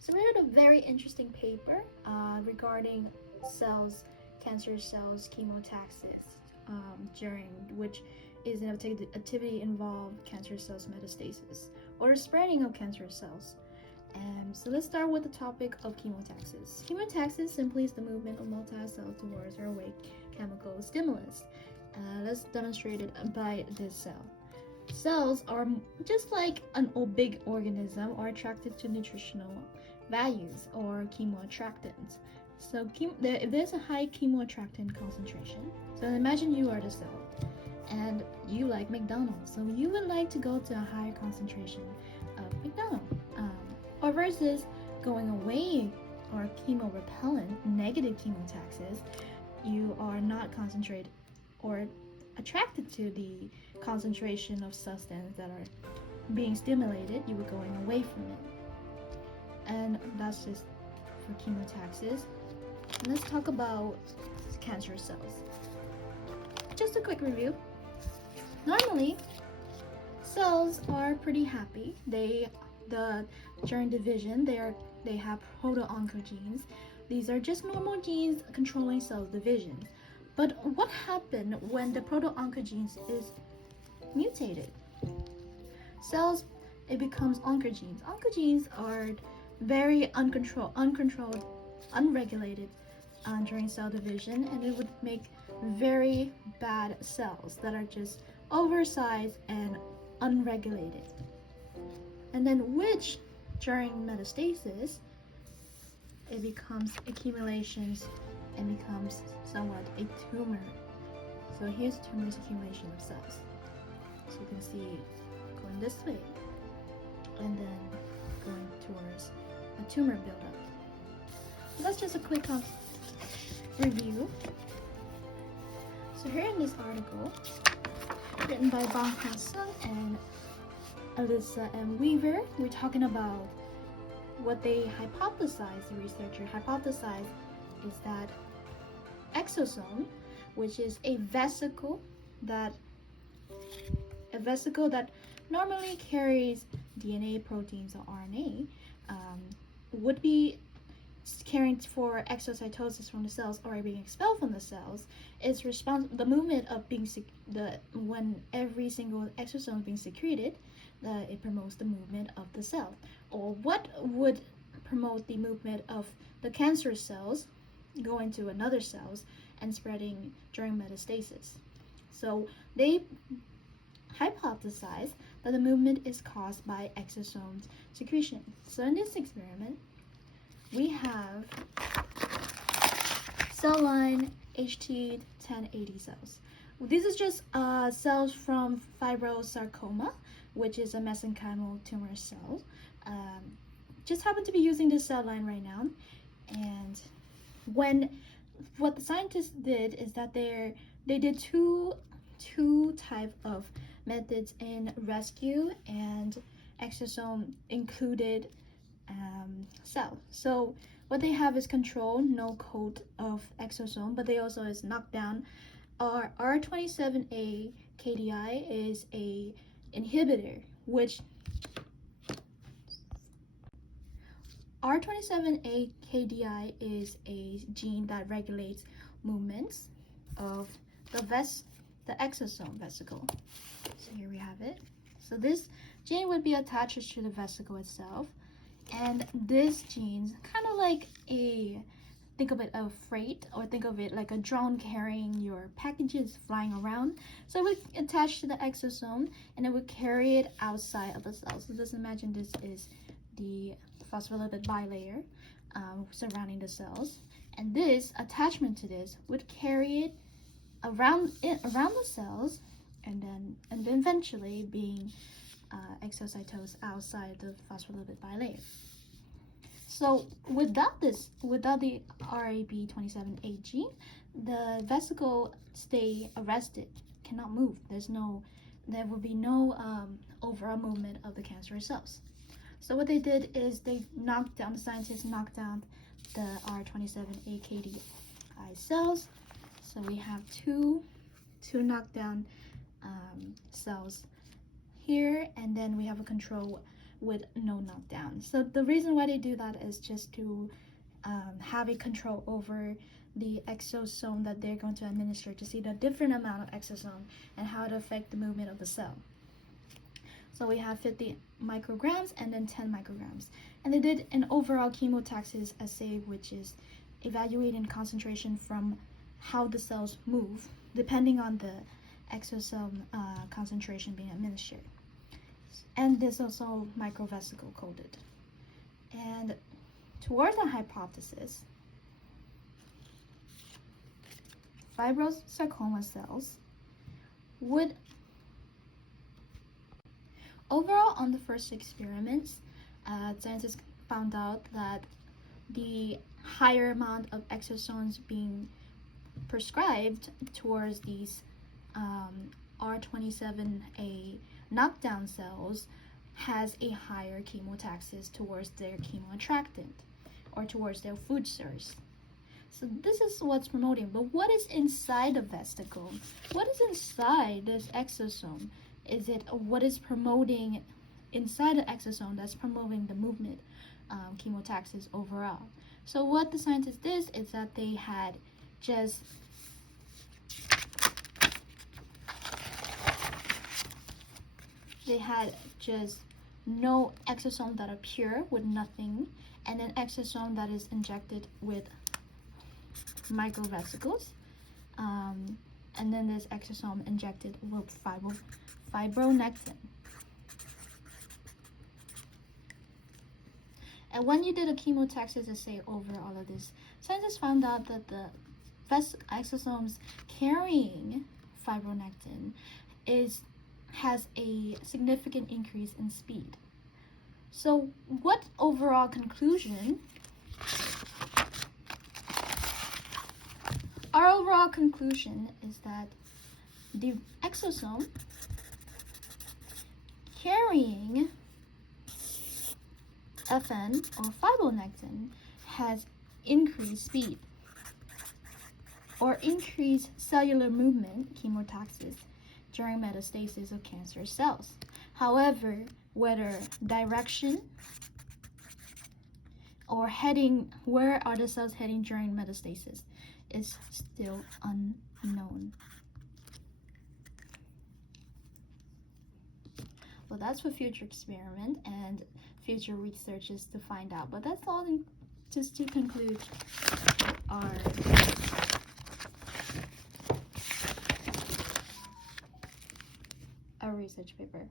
So we had a very interesting paper regarding cells, cancer cells, chemotaxis, during which is an activity involved cancer cells metastasis or spreading of cancer cells. So let's start with the topic of chemotaxis. Chemotaxis simply is the movement of multi-cells towards or away chemical stimulus. Let's demonstrate it by this cell. Cells are just like a big organism, are attracted to nutritional values or chemoattractants. So if there's a high chemoattractant concentration, so imagine you are the cell and you like McDonald's, so you would like to go to a higher concentration of McDonald's, or versus going away or chemorepellent, negative chemotaxis, you are not concentrated or attracted to the concentration of substance that are being stimulated, you were going away from it. And that's just for chemotaxis. Let's talk about cancer cells. Just a quick review. Normally, cells are pretty happy. During division, they have proto-oncogenes. These are just normal genes controlling cell division. But what happened when the proto-oncogenes is mutated? Cells, it becomes oncogenes. Oncogenes are very uncontrolled, unregulated during cell division, and it would make very bad cells that are just oversized and unregulated. And then which during metastasis, it becomes accumulations and becomes somewhat a tumor. So here's tumor's accumulation of cells. So you can see going this way and then going towards a tumor buildup. So that's just a quick review. So here in this article, written by Bancasa and Alyssa M. Weaver, we're talking about what they hypothesized, the researcher hypothesized, is that exosome, which is a vesicle that normally carries DNA, proteins, or RNA, would be caring for exocytosis from the cells or being expelled from the cells. Is the movement of when every single exosome is being secreted, it promotes the movement of the cell. Or what would promote the movement of the cancer cells going to another cells and spreading during metastasis? So they hypothesized that the movement is caused by exosome secretion. So in this experiment, we have cell line HT1080 cells. This is just cells from fibrosarcoma, which is a mesenchymal tumor cell. Just happen to be using this cell line right now. And what the scientists did is that they did two type of methods in rescue and exosome included cell. So what they have is control, no code of exosome, but they also is knockdown. Our R27A KDI is a inhibitor, which R27A KDI is a gene that regulates movements of the exosome vesicle. So here we have it. So this gene would be attached to the vesicle itself, and this gene's kind of like think of it a freight, or think of it like a drone carrying your packages flying around. So it would attach to the exosome and it would carry it outside of the cell. So just imagine this is the phospholipid bilayer surrounding the cells, and this attachment to this would carry it around the cells, and then eventually being exocytosed outside the phospholipid bilayer. So without the RAB27A gene, the vesicle stay arrested, cannot move. There will be no overall movement of the cancerous cells. So what they did is the scientists knocked down the R27A KDI cells. So we have two knockdown cells here, and then we have a control with no knockdown. So the reason why they do that is just to have a control over the exosome that they're going to administer, to see the different amount of exosome and how it affects the movement of the cell. So we have 50 micrograms and then 10 micrograms. And they did an overall chemotaxis assay, which is evaluating concentration from how the cells move, depending on the exosome concentration being administered. And this is also microvesicle coded. And towards the hypothesis, fibrosarcoma cells would, overall on the first experiments, scientists found out that the higher amount of exosomes being prescribed towards these R27A knockdown cells has a higher chemotaxis towards their chemoattractant or towards their food source. So this is what's promoting. But what is inside the vesicle? What is inside this exosome? Is it what is promoting inside the exosome that's promoting the movement chemotaxis overall? So what the scientists did is that they had just no exosome that are pure with nothing, and an exosome that is injected with microvesicles, and then this exosome injected with fibronectin. And when you did a chemotaxis assay over all of this, scientists found out that the exosomes carrying fibronectin has a significant increase in speed. So what overall conclusion? Our overall conclusion is that the exosome carrying FN or fibronectin has increased speed or increased cellular movement, chemotaxis, during metastasis of cancer cells. However, whether direction or heading, where are the cells heading during metastasis, is still unknown. Well, that's for future experiment and future researches to find out. But that's all just to conclude our research paper.